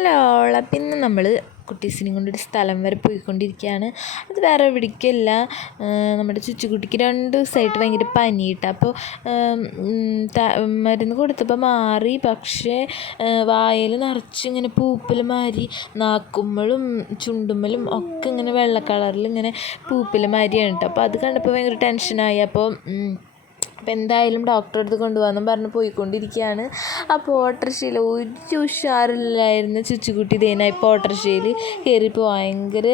Hello പിന്നെ നമ്മൾ കുട്ടീസിനെയും കൊണ്ടൊരു സ്ഥലം വരെ പോയിക്കൊണ്ടിരിക്കുകയാണ്. അത് വേറെ എവിടേക്കല്ല, നമ്മുടെ ചുച്ചുകുട്ടിക്ക് 2 ദിവസമായിട്ട് ഭയങ്കര പനിയിട്ട്. അപ്പോൾ മരുന്ന് കൊടുത്തപ്പോൾ മാറി, പക്ഷേ വായിൽ നിറച്ചിങ്ങനെ പൂപ്പൽ മാതിരി, നാക്കുമ്മലും ചുണ്ടുമ്മലും ഒക്കെ ഇങ്ങനെ വെള്ള കളറിൽ ഇങ്ങനെ പൂപ്പൽ മാതിരിയാണ് കേട്ടോ. അപ്പോൾ അത് കണ്ടപ്പോൾ ഭയങ്കര ടെൻഷനായി. അപ്പോൾ എന്തായാലും ഡോക്ടറെ അടുത്ത് കൊണ്ടുപോകാമെന്നും പറഞ്ഞ് പോയിക്കൊണ്ടിരിക്കുകയാണ്. അപ്പോൾ ഓട്ടോറിക്ഷയിൽ ഒരു ഉഷാറില്ലായിരുന്നു ചുച്ചുകുട്ടി. ഇപ്പോൾ ഓട്ടോറിക്ഷയിൽ കയറിയപ്പോൾ ഭയങ്കര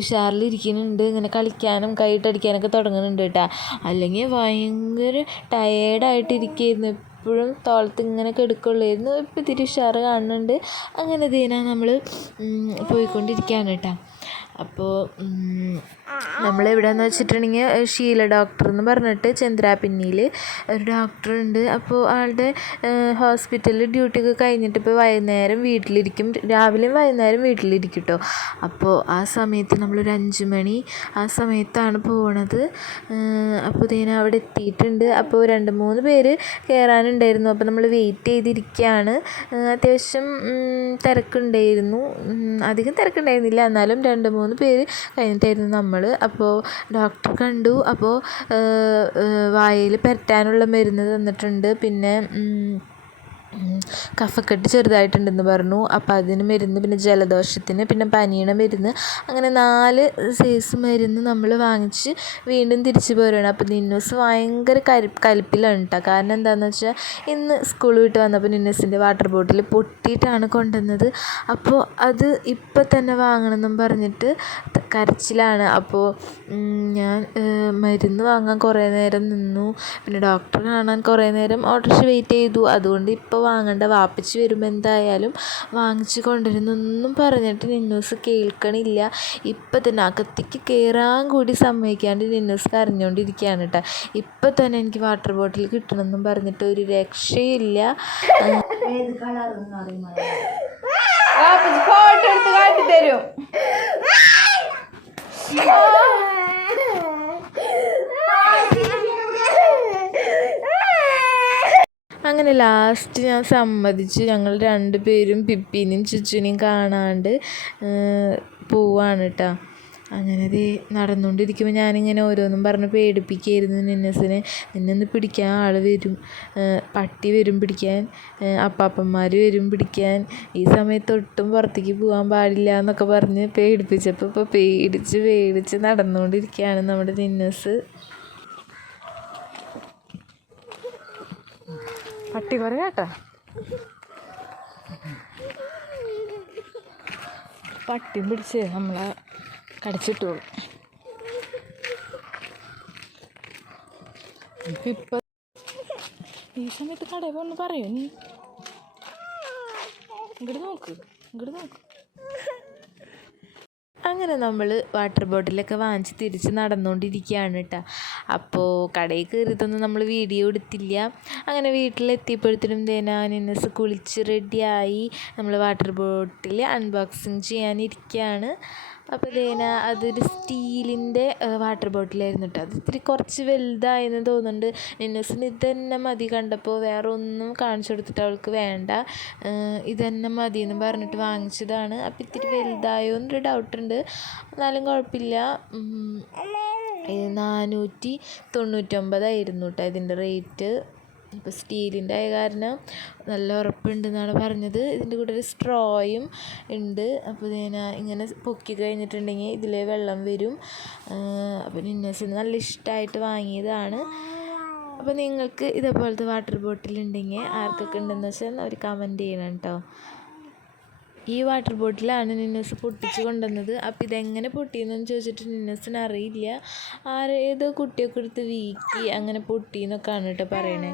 ഉഷാറിലിരിക്കുന്നുണ്ട്. ഇങ്ങനെ കളിക്കാനും കൈയിട്ടടിക്കാനൊക്കെ തുടങ്ങുന്നുണ്ട് കേട്ടോ. അല്ലെങ്കിൽ ഭയങ്കര ടയേർഡായിട്ടിരിക്കുകയായിരുന്നു. എപ്പോഴും തോളത്ത് ഇങ്ങനെ കിടക്കുള്ളായിരുന്നു. ഇപ്പോൾ ഇത്തിരി ഉഷാറ് കാണുന്നുണ്ട്. അങ്ങനെ നമ്മൾ പോയിക്കൊണ്ടിരിക്കുകയാണ് കേട്ടോ. അപ്പോൾ നമ്മളെവിടെയെന്ന് വെച്ചിട്ടുണ്ടെങ്കിൽ ഷീല ഡോക്ടർ എന്ന് പറഞ്ഞിട്ട് ചന്ദ്രാപിന്നിയിൽ ഒരു ഡോക്ടറുണ്ട്. അപ്പോൾ ആളുടെ ഹോസ്പിറ്റലിൽ ഡ്യൂട്ടിയൊക്കെ കഴിഞ്ഞിട്ട് ഇപ്പോൾ വൈകുന്നേരം വീട്ടിലിരിക്കും, രാവിലെയും വൈകുന്നേരം വീട്ടിലിരിക്കും കേട്ടോ. അപ്പോൾ ആ സമയത്ത് നമ്മളൊരു 5 മണി ആ സമയത്താണ് പോണത്. അപ്പോൾ അവിടെ എത്തിയിട്ടുണ്ട്. അപ്പോൾ 2-3 പേര് കയറാനുണ്ടായിരുന്നു. അപ്പോൾ നമ്മൾ വെയിറ്റ് ചെയ്തിരിക്കുകയാണ്. അത്യാവശ്യം തിരക്കുണ്ടായിരുന്നു, അധികം തിരക്കുണ്ടായിരുന്നില്ല, എന്നാലും 2-3 പേര് കഴിഞ്ഞിട്ടായിരുന്നു നമ്മൾ. അപ്പോൾ ഡോക്ടർ കണ്ടു. അപ്പോൾ വായിൽ പുരട്ടാനുള്ള മരുന്ന് തന്നിട്ടുണ്ട്. പിന്നെ കഫക്കെട്ട് ചെറുതായിട്ടുണ്ടെന്ന് പറഞ്ഞു. അപ്പോൾ അതിന് മരുന്ന്, പിന്നെ ജലദോഷത്തിന്, പിന്നെ പനിയുടെ മരുന്ന്, അങ്ങനെ 4 സൈസ് മരുന്ന് നമ്മൾ വാങ്ങിച്ച് വീണ്ടും തിരിച്ചു പോരുകയാണ്. അപ്പോൾ നിന്നൂസ് ഭയങ്കര കലിപ്പിലാണ് കേട്ടോ. കാരണം എന്താണെന്ന് വെച്ചാൽ ഇന്ന് സ്കൂൾ വിട്ട് വന്നപ്പോൾ നിന്നൂസിൻ്റെ വാട്ടർ ബോട്ടിൽ പൊട്ടിയിട്ടാണ് കൊണ്ടുവന്നത്. അപ്പോൾ അത് ഇപ്പം തന്നെ വാങ്ങണമെന്നും പറഞ്ഞിട്ട് കരച്ചിലാണ്. അപ്പോൾ ഞാൻ മരുന്ന് വാങ്ങാൻ കുറേ നേരം നിന്നു, പിന്നെ ഡോക്ടറെ കാണാൻ കുറേ നേരം ഓട്ടോറിക്ഷ വെയിറ്റ് ചെയ്തു. അതുകൊണ്ട് ഇപ്പോൾ വാങ്ങണ്ട, വാപ്പിച്ച് വരുമ്പോൾ എന്തായാലും വാങ്ങിച്ച് കൊണ്ടുവരുന്നൊന്നും പറഞ്ഞിട്ട് നിന്നൂസ് കേൾക്കണില്ല. ഇപ്പം തന്നെ അകത്തേക്ക് കയറാൻ കൂടി സമ്മതിക്കാണ്ട് നിന്നൂസ് കരഞ്ഞുകൊണ്ടിരിക്കുകയാണ് കേട്ടോ. ഇപ്പം തന്നെ എനിക്ക് വാട്ടർ ബോട്ടിൽ കിട്ടണമെന്നും പറഞ്ഞിട്ട് ഒരു രക്ഷയില്ല. ഫോട്ടോ എടുത്ത് കാട്ടിത്തരും. അങ്ങനെ ലാസ്റ്റ് ഞാൻ സമ്മതിച്ച്. ഞങ്ങൾ 2 പേരും പിപ്പീനെയും ചുച്ചുനെയും കാണാണ്ട് പോവാണ് കേട്ടോ. അങ്ങനെ നടന്നുകൊണ്ടിരിക്കുമ്പോൾ ഞാനിങ്ങനെ ഓരോന്നും പറഞ്ഞ് പേടിപ്പിക്കുകയായിരുന്നു നിന്നസിനെ. നിന്നൊന്ന് പിടിക്കാൻ ആൾ വരും, പട്ടി വരും പിടിക്കാൻ, അപ്പാപ്പന്മാർ വരും പിടിക്കാൻ, ഈ സമയത്ത് ഒട്ടും പുറത്തേക്ക് പോകാൻ പാടില്ല എന്നൊക്കെ പറഞ്ഞ് പേടിപ്പിച്ചപ്പോൾ ഇപ്പോൾ പേടിച്ച് നടന്നുകൊണ്ടിരിക്കുകയാണ് നമ്മുടെ നിന്നസ്. പട്ടി പറയാട്ടാ, പട്ടി പിടിച്ച് നമ്മളെ കടിച്ചിട്ടോളൂ. ഇപ്പം ഈ സമയത്ത് കടയിൽ പോന്ന് പറയൂ നീ. ഇങ്ങോട്ട് നോക്ക്. അങ്ങനെ നമ്മൾ വാട്ടർ ബോട്ടിലൊക്കെ വാങ്ങിച്ച് തിരിച്ച് നടന്നുകൊണ്ടിരിക്കുകയാണ് കേട്ടോ. അപ്പോൾ കടയിൽ കയറിയതൊന്നും നമ്മൾ വീഡിയോ എടുത്തില്ല. അങ്ങനെ വീട്ടിലെത്തിയപ്പോഴത്തേനും നിന്നസ് കുളിച്ച് റെഡിയായി. നമ്മൾ വാട്ടർ ബോട്ടിൽ അൺബോക്സിങ് ചെയ്യാനിരിക്കുകയാണ്. അപ്പോൾ അതൊരു സ്റ്റീലിൻ്റെ വാട്ടർ ബോട്ടിലായിരുന്നു കേട്ടോ. അത് ഇത്തിരി കുറച്ച് വലുതായെന്ന് തോന്നുന്നുണ്ട്. നിന്നസിന് ഇതന്നെ മതി കണ്ടപ്പോൾ, വേറെ ഒന്നും കാണിച്ചു കൊടുത്തിട്ട് അവൾക്ക് വേണ്ട, ഇതന്നെ മതി എന്ന് പറഞ്ഞിട്ട് വാങ്ങിച്ചതാണ്. അപ്പോൾ ഇത്തിരി വലുതായോ എന്നൊരു ഡൗട്ടുണ്ട്, എന്നാലും കുഴപ്പമില്ല. 499 കേട്ടോ ഇതിൻ്റെ റേറ്റ്. ഇപ്പോൾ സ്റ്റീലിൻ്റെ ആയ കാരണം നല്ല ഉറപ്പുണ്ടെന്നാണ് പറഞ്ഞത്. ഇതിൻ്റെ കൂടെ ഒരു സ്ട്രോയും ഉണ്ട്. അപ്പോൾ ഇങ്ങനെ പൊക്കി കഴിഞ്ഞിട്ടുണ്ടെങ്കിൽ ഇതിലെ വെള്ളം വരും. അപ്പോൾ നിന്നസിന് നല്ല ഇഷ്ടമായിട്ട് വാങ്ങിയതാണ്. അപ്പോൾ നിങ്ങൾക്ക് ഇതേപോലത്തെ വാട്ടർ ബോട്ടിലുണ്ടെങ്കിൽ ആർക്കൊക്കെ ഉണ്ടെന്ന് വെച്ചാൽ അവർ കമൻറ്റ് ചെയ്യണം കേട്ടോ. ഈ വാട്ടർ ബോട്ടിലാണ് നിന്നസ് പൊട്ടിച്ച് കൊണ്ടുവന്നത്. അപ്പോൾ ഇതെങ്ങനെ പൊട്ടിയെന്ന് ചോദിച്ചിട്ട് നിന്നസിന് അറിയില്ല. ഏതോ കുട്ടിയൊക്കെ എടുത്ത് വീക്കി അങ്ങനെ പൊട്ടിയെന്നൊക്കെയാണ് കേട്ടോ പറയണേ.